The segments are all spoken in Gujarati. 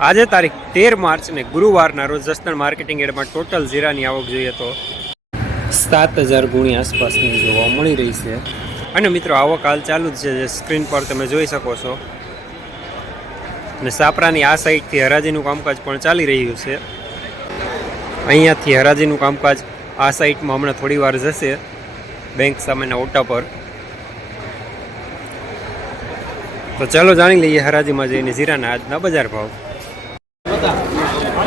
આજે તારીખ તેર માર્ચ ને ગુરુવારના રોજ જસદણ માર્કેટિંગ એડમાં ટોટલ જીરાની આવક જોઈએ તો સાત હજાર ગુણી આસપાસની જોવા મળી રહી છે. અને મિત્રો, આવક હાલ ચાલુ જ છે જે સ્ક્રીન પર તમે જોઈ શકો છો. અને સાપરાની આ સાઈડથી હરાજીનું કામકાજ પણ ચાલી રહ્યું છે. અહીંયાથી હરાજીનું કામકાજ આ સાઈડમાં હમણાં થોડી વાર જશે, બેંક સામેના ઓટા પર. તો ચાલો જાણી લઈએ હરાજીમાં જઈને જીરાના આજના બજાર ભાવ.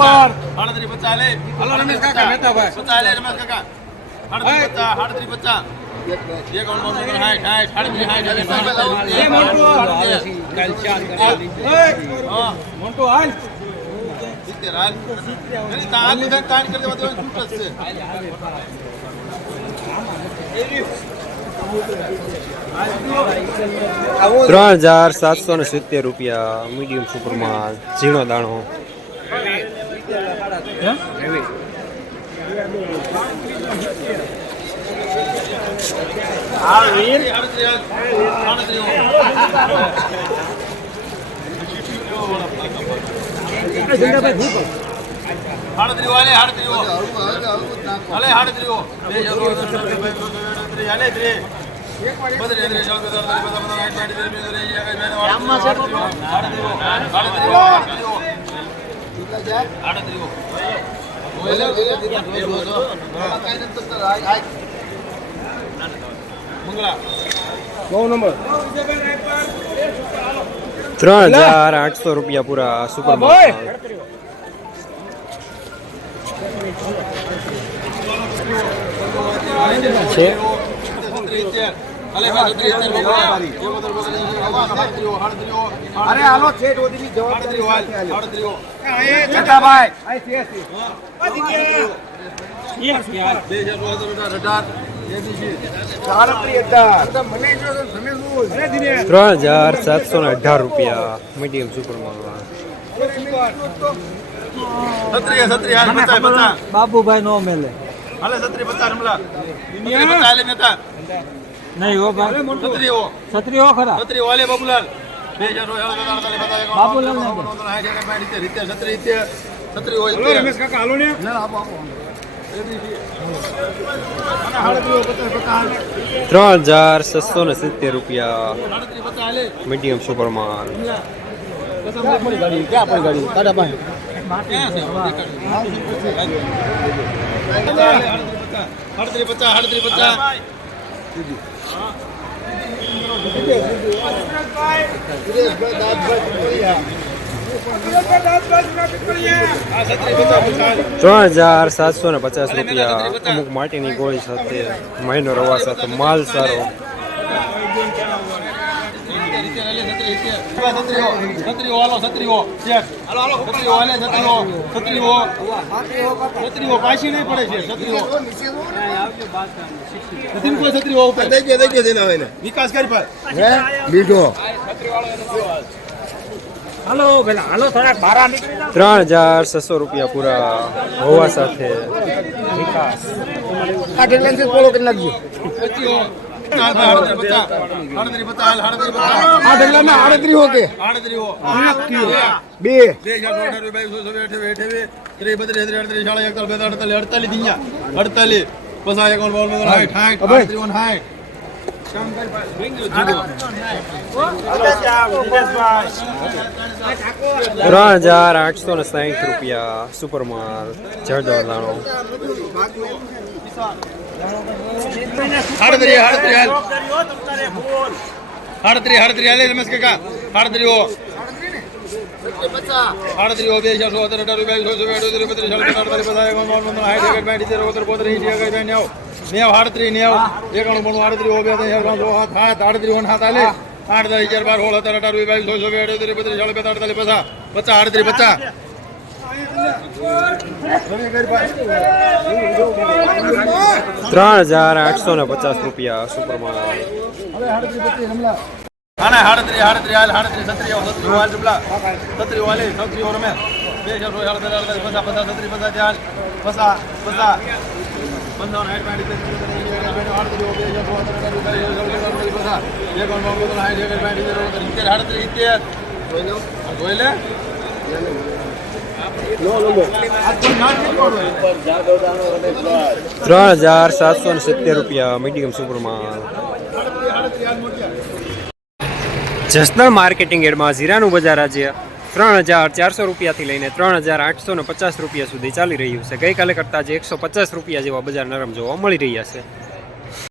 માલ આડત્રી પચાસ લે. હલો રમેશ કાકા મહેતાભાઈ પચાસ લે રમેશ કાકા. આડત્રી પચાસ આડત્રી પચાસ. મોટો હાલ. સિત્તેર હાલ. કરી દેવા છૂટ જ છે. ત્રણ હજાર સાતસો ને સિત્તેર રૂપિયા મીડિયમ સુપરમાં ઝીણો દાણો. આડત્રી હાલ આડત્રી હાલે આડત્રી હાલે ત્રે ત્રણ હજાર આઠસો રૂપિયા પૂરા સુપર છે. અરે હાલો છે ઓદીની જવાબદારી ત્રણ હજાર સાતસો ને અઢાર રૂપિયા મીડિયમ સુપર માલ સત્રી સત્રી હાલ પચાસ પચાસ. બાબુભાઈ નો મેલે. હાલે સત્રી પચાસ રમલા પચાસ મહેતા નહીં હો ભાઈ હો છત્રી હો ખરા સત્રી હાલે બાબુલાલ બે હજાર હોય હાલે દાદા દાદા બતાવે બાબુલાલ ને રીતે રીતે સત્રી રીતે સત્રી હોય હલો રમેશ કાકા હાલો ને ના આપો આપો ત્રણ હજાર છસો ને સિત્તેર રૂપિયા મીડિયમ સુપર માલ સાડત્રીસ પચાસ સાડત્રીસ પચાસ ત્રણ હજાર સાતસો ને પચાસ રૂપિયા અમુક માટીની ગોળી સાથે, મહિનો રવા સાથે, માલ સારો. વિકાસ કરી હાલો પેલા હાલો થોડાક બહાર નીકળી જાઓ. ત્રણ હજાર છસો રૂપિયા પૂરા હોવા સાથે વિકાસ બે અડતાલીસ પચાસ એકાવન બાવન પંદર સાઠ સાઠ આડત્રીસ ઓન સાઠ ત્રણ હજાર આઠસો ને સાહીઠ રૂપિયા સુપર માલ જળદર દાણો હાડત્રી હાડત્રી હાલ હાડત્રી હાડત્રી હાલે રમેશ કાકા હાડત્રી હો હાડત્રી હો રૂપિયા સો બે અડતાલીસ પચાસ એકાવન બાવન પંચાવન સાઠ એકસઠ બાસઠ હાડત્રી હાડત્રી હો. સાત હાડત્રી સાત હાલે આઠ દસ અગિયાર બાર સોળ સત્તર અઢાર રૂપિયા સો સો બે અઢાર બત્રીસ સાડત્રીસ અડતાલીસ પચાસ. પચાસ હાડત્રી પચાસ. ત્રણ હજાર આઠસો ને પચાસ રૂપિયા સુપરમાં આના હાડત્રી હાડત્રી હાલ હાડત્રી સત્રી સત્રી હાલ જુબલા સત્રી વાલી સત્રી ઓર બે ચારસો હાડત્રી હાડત્રી પચાસ પચાસ સત્રી પસા પંચાવન સાઠ પાંચ જોઈ લે ત્રણ હજાર સાતસો ને સિત્તેર રૂપિયા મીડિયમ સુપરમાં જસનલ માર્કેટિંગ એડમાં જીરાનું બજાર આજે ત્રણ હજાર ચારસો રૂપિયાથી લઈને ત્રણ હજાર આઠસો ને પચાસ રૂપિયા સુધી ચાલી રહ્યું છે. ગઈકાલે કરતાં આજે એકસો પચાસ રૂપિયા જેવા બજાર નરમ જોવા મળી રહ્યા છે.